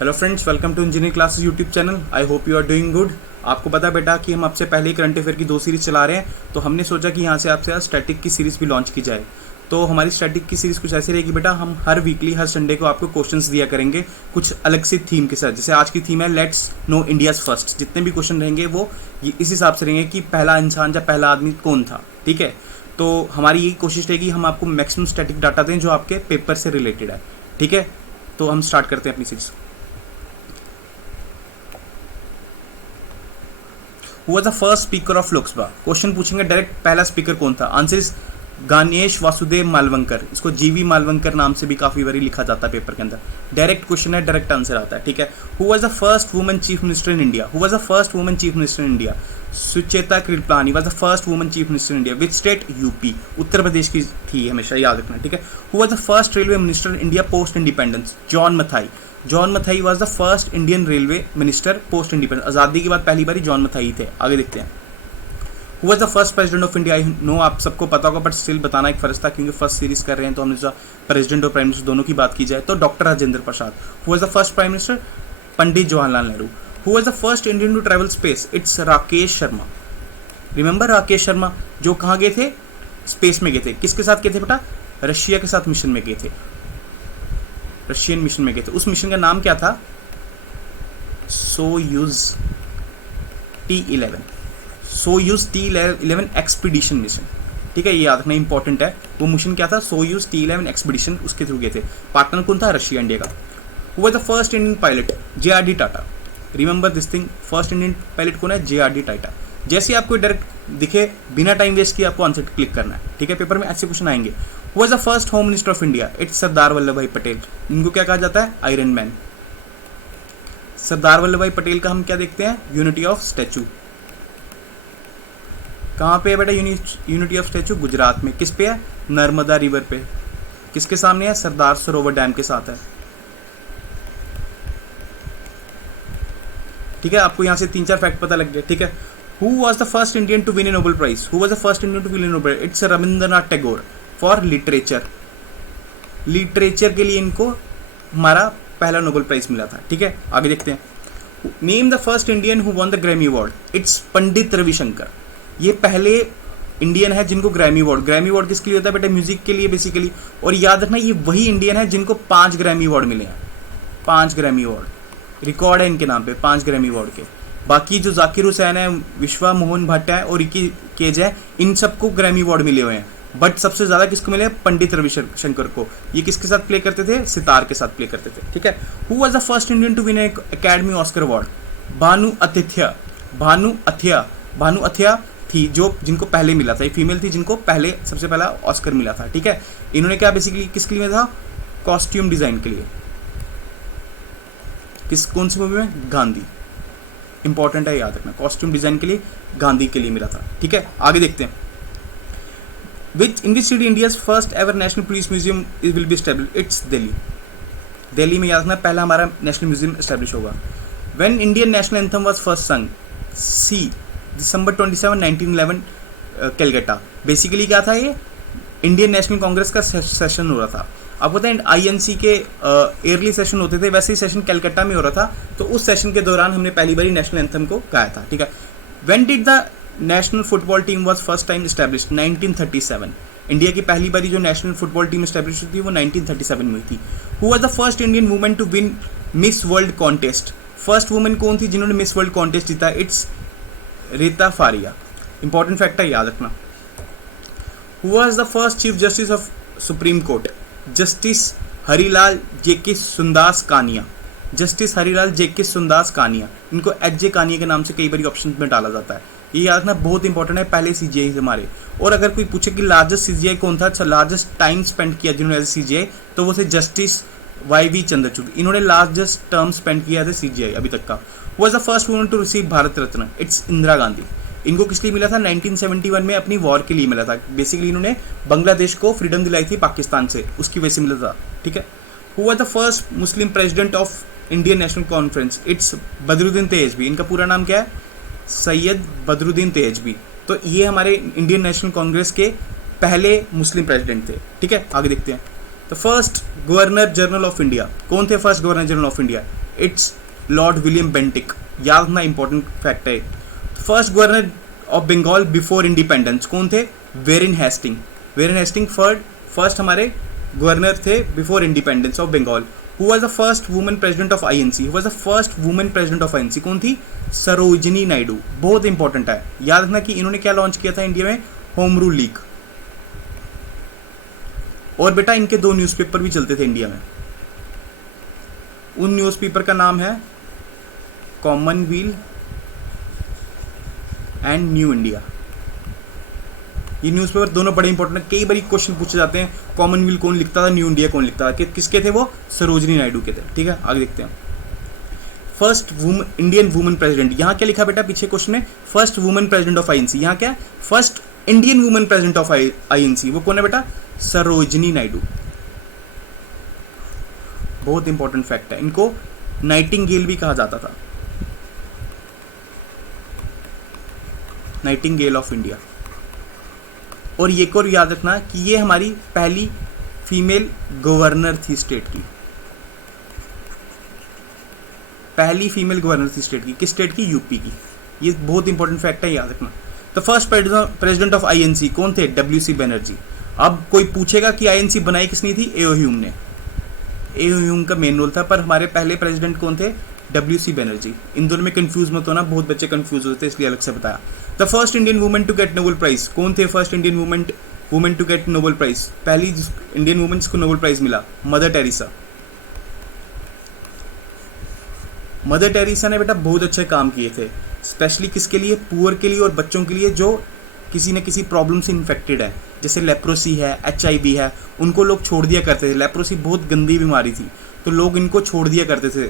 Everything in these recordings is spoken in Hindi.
Hello friends, welcome to engineering classes YouTube channel. I hope you are doing good. आपको पता बेटा कि हम आपसे पहले ही करंट अफेयर की 2 सीरीज चला रहे हैं, तो हमने सोचा कि यहाँ से आपसे आज स्टैटिक की सीरीज भी लॉन्च की जाए। तो हमारी स्टैटिक की सीरीज कुछ ऐसी रहेगी बेटा, हम हर वीकली हर संडे को आपको क्वेश्चंस दिया करेंगे कुछ अलग सी थीम के साथ। जैसे आज की थीम है लेट्स नो इंडियाज फर्स्ट। जितने भी क्वेश्चन रहेंगे वो इस हिसाब से रहेंगे कि पहला इंसान या पहला आदमी कौन था। ठीक है, तो हमारी यही कोशिश रहेगी हम आपको मैक्सिमम स्टैटिक डाटा दें जो आपके पेपर से रिलेटेड है। ठीक है, तो हम स्टार्ट करते हैं अपनी series. Who was the first speaker of Lok Sabha? Question पूछेंगे डायरेक्ट, पहला स्पीकर कौन था? Answer is Ganesh Vasudev Mavalankar. इसको जीवी मालवंकर नाम से भी काफी बारी लिखा जाता है पेपर के अंदर। डायरेक्ट क्वेश्चन है, डायरेक्ट आंसर आता है। ठीक है, who was the first woman chief minister in India? Who was the first woman chief minister in India? Sucheta Kripalani was the first woman chief minister in India. Which state? UP, Uttar Pradesh की थी, हमेशा याद रखना। ठीक है, who was the first railway minister in India post independence? John Mathai. John Mathai was the first Indian railway minister post independence. आज़ादी के बाद पहली बार जॉन मथाई थे। आगे देखते हैं। Who was the first president of India? I know आप सबको पता होगा, बट स्टिल बताना एक फर्ज था क्योंकि फर्स्ट सीरीज कर रहे हैं तो हमने सोचा प्रेसिडेंट और प्राइम मिनिस्टर दोनों की बात की जाए। तो doctor Rajendra Prasad. Who was the first prime minister? Pandit Jawaharlal Nehru. Who was the first Indian to travel space? It's Rakesh Sharma. Remember Rakesh Sharma जो कहाँ गए थे? स्पेस में गए थे। किसके साथ गए थे बेटा? रशिया के साथ मिशन में गए थे। रशियन मिशन में गए थे। उस मिशन का नाम क्या था? Soyuz T11। Soyuz T11 expedition mission. ठीक है, ये याद रखना इंपॉर्टेंट है। वो मिशन क्या था? सोयूज T11 एक्सपीडिशन, उसके थ्रू गए थे। पार्टनर कौन था? रशिया, इंडिया का। Who was the first Indian pilot? JRD Tata. Remember this thing, first Indian pilot कौन है? JRD टाटा। जैसे आपको डायरेक्ट दिखे, बिना टाइम वेस्ट किए आपको आंसर क्लिक करना है। ठीक है, पेपर में ऐसे क्वेश्चन आएंगे। Who was the first home minister of India? It's Sardar Vallabh Bhai Patel. इनको क्या कहा जाता है? Iron man. सरदार वल्लभ भाई पटेल का हम क्या देखते हैं? Unity of statute. कहाँ पे है बेटा यूनिटी ऑफ स्टैचू? गुजरात में। किस पे है? नर्मदा रिवर पे। किसके सामने है? सरदार सरोवर डैम के साथ है। ठीक है, आपको यहाँ से 3-4 फैक्ट पता लग गए। ठीक है, who was the first Indian to win a Nobel prize? Who was the first Indian to win a Nobel? It's Rabindranath Tagore for literature. Literature के लिए इनको हमारा पहला नोबेल प्राइज मिला था। ठीक है, आगे देखते हैं। Name the first Indian who won the Grammy award? It's Pandit Ravishankar. ये पहले इंडियन है जिनको ग्रैमी अवार्ड। ग्रैमी अवार्ड किसके लिए होता है बेटा? म्यूजिक के लिए बेसिकली। और याद रखना ये वही इंडियन है जिनको 5 ग्रैमी अवार्ड मिले हैं। 5 ग्रैमी अवार्ड रिकॉर्ड है इनके नाम पे, 5 ग्रैमी अवार्ड के। बाकी जो जाकिर हुसैन है, विश्वा मोहन भट्ट है और रिकी केज है, इन सबको ग्रैमी अवार्ड मिले हुए हैं। बट सबसे ज्यादा किसको मिले? पंडित रविशंकर को। ये किसके साथ प्ले करते थे? सितार के साथ प्ले करते थे। ठीक है, who was the first Indian to win academy Oscar award? Bhanu Athaiya. Bhanu Athaiya थी जो जिनको पहले मिला था। एक फीमेल थी जिनको पहले सबसे पहला ऑस्कर मिला था। ठीक है, इन्होंने क्या बेसिकली किसके लिए था? कॉस्ट्यूम डिजाइन के लिए। कौन सी मूवी में? गांधी। इंपॉर्टेंट है, याद रखना। कॉस्ट्यूम डिजाइन के लिए गांधी के लिए मिला था। ठीक है, आगे देखते हैं। In which city India's first ever national police museum will be established? It's Delhi. Delhi में याद रखना पहला हमारा नेशनल म्यूजियम एस्टैब्लिश होगा। When Indian national anthem was first sung? सी December 27, 1911 कलकत्ता। बेसिकली क्या था? ये इंडियन नेशनल कांग्रेस का सेशन हो रहा था। आपको पता है INC के ईयरली सेशन होते थे, वैसे ही सेशन कलकत्ता में हो रहा था। तो उस सेशन के दौरान हमने पहली बार नेशनल एंथम को गाया था। ठीक है, when did the national football team was first time established? 1937। India की पहली बारी जो नेशनल फुटबॉल टीम एस्टैब्लिश हुई थी वो 1937 में हुई थी। Who was the first Indian women to win Miss World contest? First women कौन थी जिन्होंने मिस वर्ल्ड कॉन्टेस्ट जीता? It's Reita Faria. Important fact है, याद रखना। Who was the first chief justice of supreme court? Justice Harilal Jekisundas Kania. Justice Harilal Jekisundas Kania. इनको HJ कानिया के नाम से कई बार ऑप्शन में डाला जाता है। ये याद रखना बहुत इंपॉर्टेंट है, पहले CGI हमारे। और अगर कोई पूछे कि लार्जेस्ट CGI कौन था, अच्छा लार्जेस्ट टाइम स्पेंड किया जिन्होंने CGI, तो वो थे जस्टिस YV चंद्रचूड़। इन्होंने लार्जेस्ट टर्म स्पेंड किया था CGI अभी तक का। Was the first woman to receive Bharat Ratna? It's Indira Gandhi. इनको किस लिए मिला था? 1971 में अपनी वॉर के लिए मिला था। बेसिकली इन्होंने बांग्लादेश को फ्रीडम दिलाई थी पाकिस्तान से, उसकी वजह से मिला था। ठीक है, who was the first Muslim president of Indian national conference? It's Badruddin तेजबी। इनका पूरा नाम क्या है? सैयद बदरुद्दीन तेजबी। तो ये हमारे इंडियन नेशनल कांग्रेस के पहले मुस्लिम प्रेसिडेंट थे। ठीक है, आगे देखते हैं। The first governor general of India, कौन थे first governor general of India? It's lord William Bentinck, याद रखना इंपॉर्टेंट फैक्ट है। First governor of Bengal before independence कौन थे? Warren Hasting, Warren Hasting first हमारे गवर्नर थे before independence of Bengal. Who was the first women president of INC? Who was the first women president of INC? कौन थी? सरोजिनी नायडू, बहुत इंपॉर्टेंट है, याद रखना कि इन्होंने क्या लॉन्च किया था इंडिया में? Home rule league. और बेटा इनके 2 न्यूज़पेपर भी चलते थे इंडिया में, उन न्यूज़पेपर का नाम है कॉमनवेल्थ एंड न्यू इंडिया। ये न्यूज़पेपर दोनों बड़े इंपॉर्टेंट है, कई बार क्वेश्चन पूछे जाते हैं कॉमनवेल्थ कौन लिखता था, न्यू इंडिया कौन लिखता था, किसके थे वो? सरोजिनी नायडू के थे। ठीक है, आगे देखते हैं। फर्स्ट इंडियन वुमेन प्रेसिडेंट, यहाँ क्या लिखा बेटा पीछे क्वेश्चन में? First women president of INC. यहाँ क्या? First Indian women president of INC, वो कौन है बेटा? सरोजिनी नायडू। बहुत इंपॉर्टेंट फैक्ट है, इनको नाइटिंगेल भी कहा जाता था, नाइटिंगेल ऑफ इंडिया। और ये को याद रखना कि ये हमारी पहली फीमेल गवर्नर थी स्टेट की, पहली फीमेल गवर्नर थी स्टेट की। किस स्टेट की? यूपी की। ये बहुत इंपॉर्टेंट फैक्ट है, याद रखना। The first president of INC कौन थे? डब्ल्यूसी बनर्जी। अब कोई पूछेगा कि आईएनसी बनाई किसने थी? एओ ह्यूम ने, एओ ह्यूम का मेन रोल था, पर हमारे पहले प्रेसिडेंट कौन थे? डब्ल्यूसी बनर्जी। इन दोनों में कंफ्यूज मत होना, बहुत बच्चे कंफ्यूज होते हैं, इसलिए अलग से बताया। The first Indian women to get Nobel prize कौन थे? First Indian women to get Nobel prize, पहली इंडियन वुमेन जिसको नोबेल प्राइज मिला, मदर टेरेसा। मदर टेरेसा ने बेटा बहुत अच्छे काम किए थे, स्पेशली किसके लिए? पुअर के लिए और बच्चों के लिए जो किसी न किसी प्रॉब्लम से इन्फेक्टेड है, जैसे लेप्रोसी है, HIV है, उनको लोग छोड़ दिया करते थे। लेप्रोसी बहुत गंदी बीमारी थी, तो लोग इनको छोड़ दिया करते थे।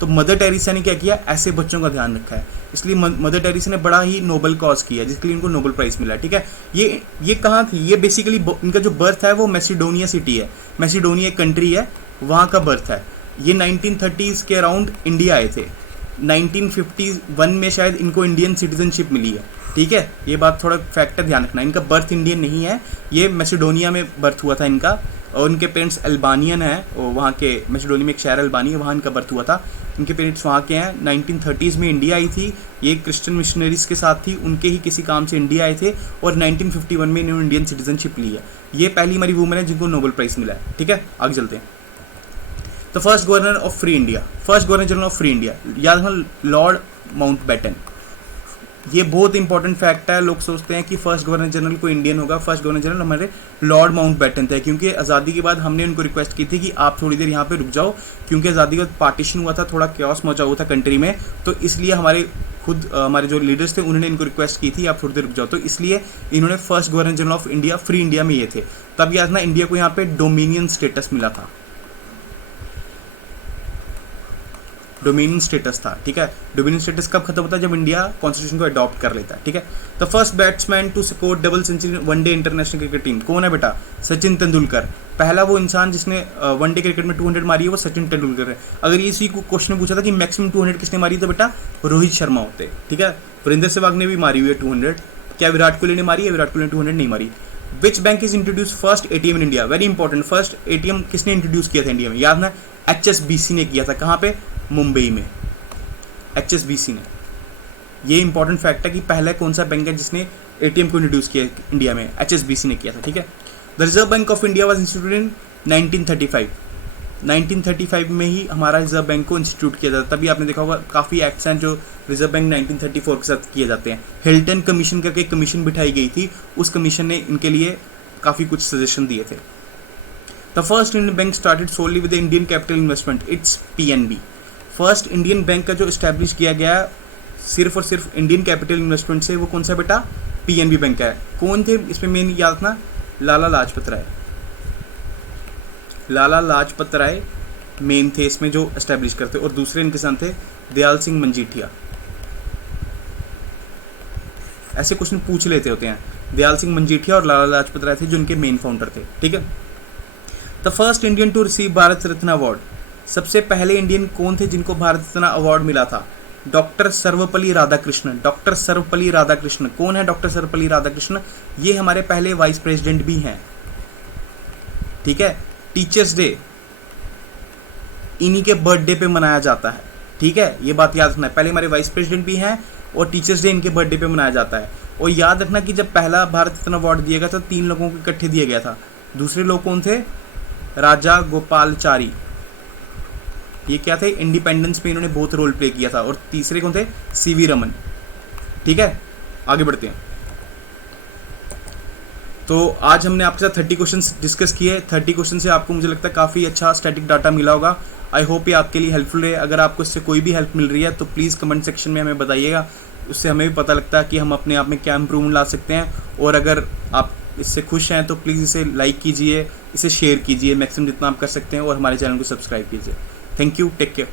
तो मदर टेरेसा ने क्या किया? ऐसे बच्चों का ध्यान रखा है, इसलिए मदर टेरेसा ने बड़ा ही नोबल कॉज किया, जिसके लिए इनको नोबेल प्राइज मिला। ठीक है, ये कहाँ थी? ये बेसिकली इनका जो बर्थ है वो मैसिडोनिया सिटी है, मैसिडोनिया एक कंट्री है, वहाँ का बर्थ है। ये 1930s के अराउंड इंडिया आए थे, 1951 में शायद इनको इंडियन सिटीजनशिप मिली है। ठीक है, ये बात थोड़ा फैक्टर ध्यान रखना, इनका बर्थ इंडियन नहीं है, ये मैसिडोनिया में बर्थ हुआ था इनका, और उनके पेरेंट्स अल्बानियन है, और वहाँ के मैसिडोनिया में एक शहर अल्बानिया, वहाँ इनका बर्थ हुआ था। इनके पेरेंट्स वहाँ के हैं। 1930s में इंडिया आई थी, ये क्रिश्चियन मिशनरीज के साथ थी, उनके ही किसी काम से इंडिया आए थे, और 1951 में इन्होंने इंडियन सिटीजनशिप ली है। ये पहली हमारी वुमेन है जिनको नोबेल प्राइज मिला है। ठीक है, आगे चलते हैं। तो first governor of free India, first governor general of free India, याद रखना लॉर्ड माउंटबेटन। ये बहुत इंपॉर्टेंट फैक्ट है, लोग सोचते हैं कि फर्स्ट गवर्नर जनरल कोई इंडियन होगा, फर्स्ट गवर्नर जनरल हमारे लॉर्ड माउंटबेटन थे, क्योंकि आज़ादी के बाद हमने उनको रिक्वेस्ट की थी कि आप थोड़ी देर यहाँ पे रुक जाओ, क्योंकि आज़ादी के बाद पार्टीशन हुआ था, थोड़ा क्योस मचा हुआ था कंट्री में, तो इसलिए हमारे जो लीडर्स थे उन्होंने इनको रिक्वेस्ट की थी आप थोड़ी देर रुक जाओ, तो इसलिए इन्होंने first governor general of India free India में ये थे। तब याद ना इंडिया को यहाँ पे डोमिनियन स्टेटस मिला था, डोमिनियन स्टेटस था। ठीक है, डोमिनियन स्टेटस कब खत्म होता है? जब इंडिया कॉन्स्टिट्यूशन को अडॉप्ट कर लेता है। ठीक है, the first batsman to score double century one day international cricket team कौन है बेटा? सचिन तेंदुलकर। पहला वो इंसान जिसने वनडे क्रिकेट में 200 मारी है वो सचिन तेंदुलकर है। अगर इसी को क्वेश्चन पूछा था कि मैक्सिमम 200 किसने मारी, तो बेटा रोहित शर्मा होते। ठीक है, वीरेंद्र सहवाग ने भी मारी हुई है 200। क्या विराट कोहली ने मारी है? विराट कोहली ने 200 नहीं मारी। Which bank is introduce first ATM in India? Very important, first ATM किसने इंट्रोड्यूस किया था इंडिया में? याद ना, HSBC ने किया था। कहाँ पे? मुंबई में, HSBC ने। ये इंपॉर्टेंट फैक्ट है कि पहला कौन सा बैंक है जिसने ATM को इंट्रोड्यूस किया इंडिया में? HSBC ने किया था। ठीक है, the reserve bank of India was instituted इन 1935। 1935 में ही हमारा रिजर्व बैंक को इंस्टीट्यूट किया जाता है। तभी आपने देखा होगा काफ़ी एक्ट्स हैं जो रिजर्व बैंक 1934 के साथ किए जाते हैं। हिल्टन कमीशन करके एक कमीशन बिठाई गई थी, उस कमीशन ने इनके लिए काफ़ी कुछ सजेशन दिए थे। The first Indian bank started solely with Indian capital investment, it's PNB। First Indian bank का जो इस्टेब्लिश किया गया सिर्फ और सिर्फ इंडियन कैपिटल इन्वेस्टमेंट से, वो कौन सा बेटा? PNB बैंक है। कौन थे इसमें मेन याद रखना? लाला लाजपत राय। लाला लाजपत राय मेन थे इसमें जो एस्टेब्लिश करते, और दूसरे इनके साथ थे दयाल सिंह मंजीठिया। ऐसे क्वेश्चन पूछ लेते होते हैं। दयाल सिंह मंजीठिया और लाला लाजपत राय थे जो इनके मेन फाउंडर थे। ठीक है, the first Indian to receive Bharat Ratna award, सबसे पहले इंडियन कौन थे जिनको भारत रत्न अवार्ड मिला था? डॉक्टर सर्वपल्ली राधाकृष्णन। डॉक्टर सर्वपल्ली राधाकृष्णन कौन है? डॉक्टर सर्वपल्ली राधाकृष्णन ये हमारे पहले वाइस प्रेसिडेंट भी हैं। ठीक है, टीचर्स डे इन्हीं के बर्थडे पे मनाया जाता है, ठीक है, ये बात याद रखना है। पहले हमारे वाइस प्रेसिडेंट भी हैं और टीचर्स डे इनके बर्थडे पे मनाया जाता है। और याद रखना कि जब पहला भारत रत्न अवार्ड दिया गया था 3 लोगों को इकट्ठे दिया गया था। दूसरे लोग कौन थे? राजा गोपालचारी, ये क्या थे, इंडिपेंडेंस में इन्होंने बहुत रोल प्ले किया था। और तीसरे कौन थे? सीवी रमन। ठीक है, आगे बढ़ते हैं। तो आज हमने आपके साथ 30 क्वेश्चंस डिस्कस किए। 30 क्वेश्चन से आपको मुझे लगता है काफ़ी अच्छा स्टैटिक डाटा मिला होगा। आई होप ये आपके लिए हेल्पफुल है। अगर आपको इससे कोई भी हेल्प मिल रही है तो प्लीज़ कमेंट सेक्शन में हमें बताइएगा, उससे हमें भी पता लगता है कि हम अपने आप में क्या इम्प्रूवमेंट ला सकते हैं। और अगर आप इससे खुश हैं तो प्लीज़ इसे लाइक कीजिए, इसे शेयर कीजिए मैक्सिमम जितना आप कर सकते हैं, और हमारे चैनल को सब्सक्राइब कीजिए। Thank you, take care.